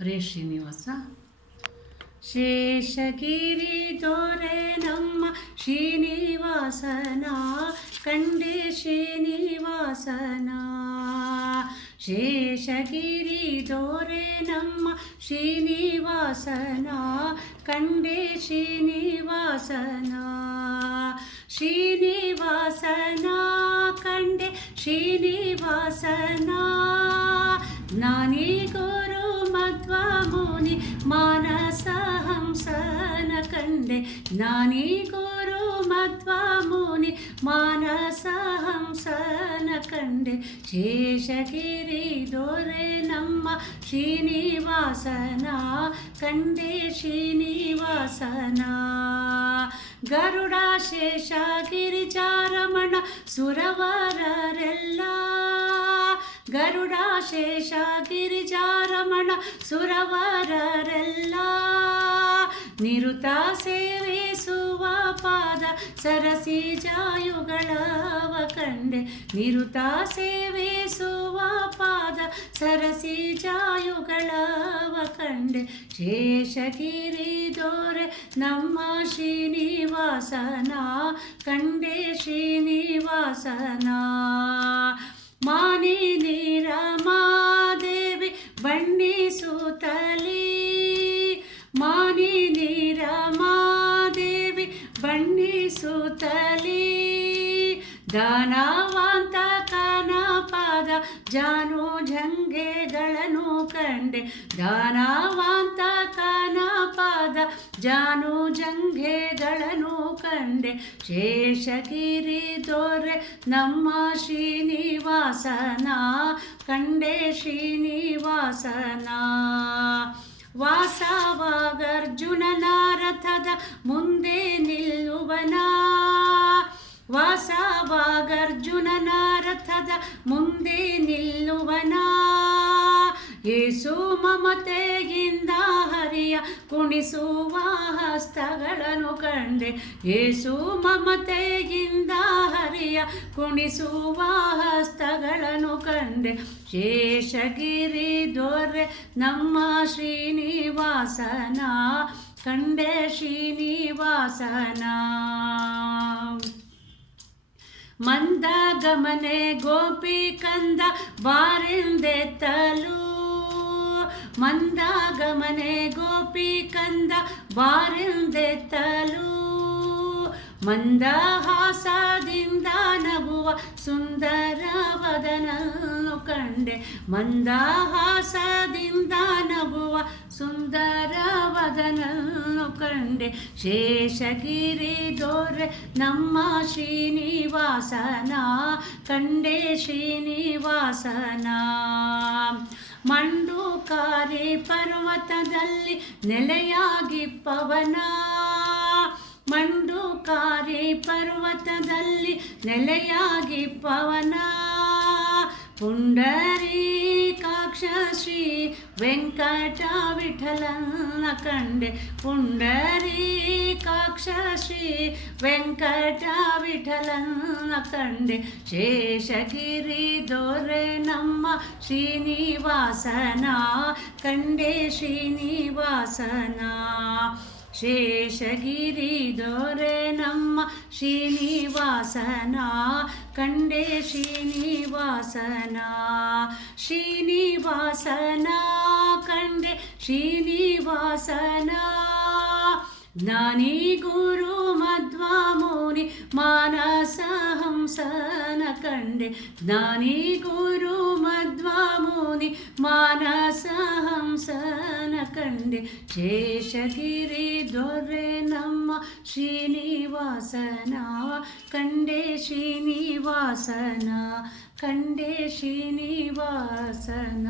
ಹರೇ ಶ್ರೀನಿವಾಸ ಶೇಷಗಿರಿ ದೊರೆ ನಮ್ಮ ಶ್ರೀನಿವಾಸನ ಕಂಡೆ ಶ್ರೀನಿವಾಸನ ಶೇಷಗಿರಿ ದೊರೆ ನಮ್ಮ ಶ್ರೀನಿವಾಸನ ಕಂಡೆ ಶ್ರೀನಿವಾಸನ ಶ್ರೀನಿವಾಸನ ಕಂಡೆ ಶ್ರೀನಿವಾಸನ. ನಾನೀಗೋ ಮುನಿ ಮಾನಸಹಂಸನ ಕಂಡೆ. ನಾನೀ ಗುರು ಮಧ್ವ ಮುನಿ ಮಾನಸ ಹಂಸನ ಕಂಡೆ. ಶೇಷಗಿರಿ ದೊರೆ ನಮ್ಮ ಶ್ರೀನಿವಾಸನ ಕಂಡೆ. ಶ್ರೀನಿವಾಸನ ಗರುಡ ಶೇಷ ಗಿರಿಜಾರಮಣ ಸುರವರರೆಲ್ಲ. ಗರುಡ ಶೇಷ ಗಿರಿಜಾರಮಣ ಸುರವರರೆಲ್ಲ ನಿರುತ ಸೇವಿಸುವ ಪಾದ ಸರಸಿ ಜಾಯುಗಳವ ಕಂಡೆ. ನಿರುತ ಸೇವಿಸುವ ಪಾದ ಸರಸಿ ಜಾಯುಗಳವ ಕಂಡೆ. ಶೇಷಗಿರಿ ದೋರೆ ನಮ್ಮ ಶ್ರೀನಿವಾಸನ ಕಂಡೆ ಶ್ರೀನಿವಾಸನ. ಮಾನಿ ದಾನವಂತ ಕನಪದ ಜಾನು ಜಂಗೆಗಳನ್ನು ಕಂಡೆ. ದಾನವಂತ ಕನಪದ ಜಾನು ಜಂಘೆಗಳನ್ನು ಕಂಡೆ. ಶೇಷಗಿರಿ ದೊರೆ ನಮ್ಮ ಶ್ರೀನಿವಾಸನ ಕಂಡೆ ಶ್ರೀನಿವಾಸನ. ವಾಸವಾಗರ್ಜುನನ ರಥದ ಮುಂದೆ ನಿಲ್ಲುವನ. ವಾಸವಾಗರ್ಜುನನ ರಥದ ಮುಂದೆ ನಿಲ್ಲುವನ. ಏಸು ಮಮತೆಯಿಂದ ಹರಿಯ ಕುಣಿಸುವ ಹಸ್ತಗಳನ್ನು ಕಂಡೆ. ಏಸು ಮಮತೆಯಿಂದ ಹರಿಯ ಕುಣಿಸುವ ಹಸ್ತಗಳನ್ನು ಕಂಡೆ. ಶೇಷಗಿರಿ ದೊರೆ, ನಮ್ಮ ಶ್ರೀನಿವಾಸನ. ಕಂಡೆ ಶ್ರೀನಿವಾಸನ. ಮಂದ ಗಮನೆ ಗೋಪಿ ಕಂದ ಬಾರೆಂದೆತ್ತಲು ಮಂದ ಗಮನೆ ಗೋಪಿ ಕಂದ ಬಾರೆಂದೆತ್ತಲು ಮಂದಹಾಸದಿಂದ ನಗುವ ಸುಂದರ ವದನನ್ನು ಕಂಡೆ ಮಂದಹಾಸದಿಂದ ನಗುವ ಸುಂದರ ವದನನ್ನು ಕಂಡೆ ಶೇಷಗಿರಿ ದೊರೆ ನಮ್ಮ ಶ್ರೀನಿವಾಸನ, ಕಂಡೆ ಶ್ರೀನಿವಾಸನ. ಮಂಡುಕಾರಿ ಪರ್ವತದಲ್ಲಿ ನೆಲೆಯಾಗಿ ಪವನ ಮಂಡುಕಾರಿ ಪರ್ವತದಲ್ಲಿ ನೆಲೆಯಾಗಿಪ್ಪವನ. ಪುಂಡರೀಕಾಕ್ಷ ಶ್ರೀ ವೆಂಕಟ ವಿಠಲನ ಕಂಡೆ ಪುಂಡರೀಕಾಕ್ಷ ಶ್ರೀ ವೆಂಕಟ ವಿಠಲನ ಕಂಡೆ ಶೇಷಗಿರಿ ದೊರೆ ನಮ್ಮ ಶ್ರೀನಿವಾಸನ ಕಂಡೆ ಶ್ರೀನಿವಾಸನ ಶೇಷಗಿರಿ ದೊರೆ ನಮ್ಮ ಶ್ರೀನಿವಾಸನ ಕಂಡೆ ಶ್ರೀನಿವಾಸನ ಶ್ರೀನಿವಾಸನ ಕಂಡೆ ಶ್ರೀನಿವಾಸನ ಜ್ಞಾನಿ ಗುರು ಮಧ್ವ ಮಾನಸಹಂಸನ ಮಾನಸ ಹಂಸನ ಕಂಡೆ. ಜ್ಞಾನಿ ಗುರು ಮಧ್ವ ಮುನಿ ಮಾನಸ ಹಂಸನ ಕಂಡೆ ಶೇಷಗಿರಿ ದೊರೆ ನಮ್ಮ ಶ್ರೀನಿವಾಸನ ಕಂಡೆ ಶ್ರೀನಿವಾಸನ ಕಂಡೆ ಶ್ರೀನಿವಾಸನ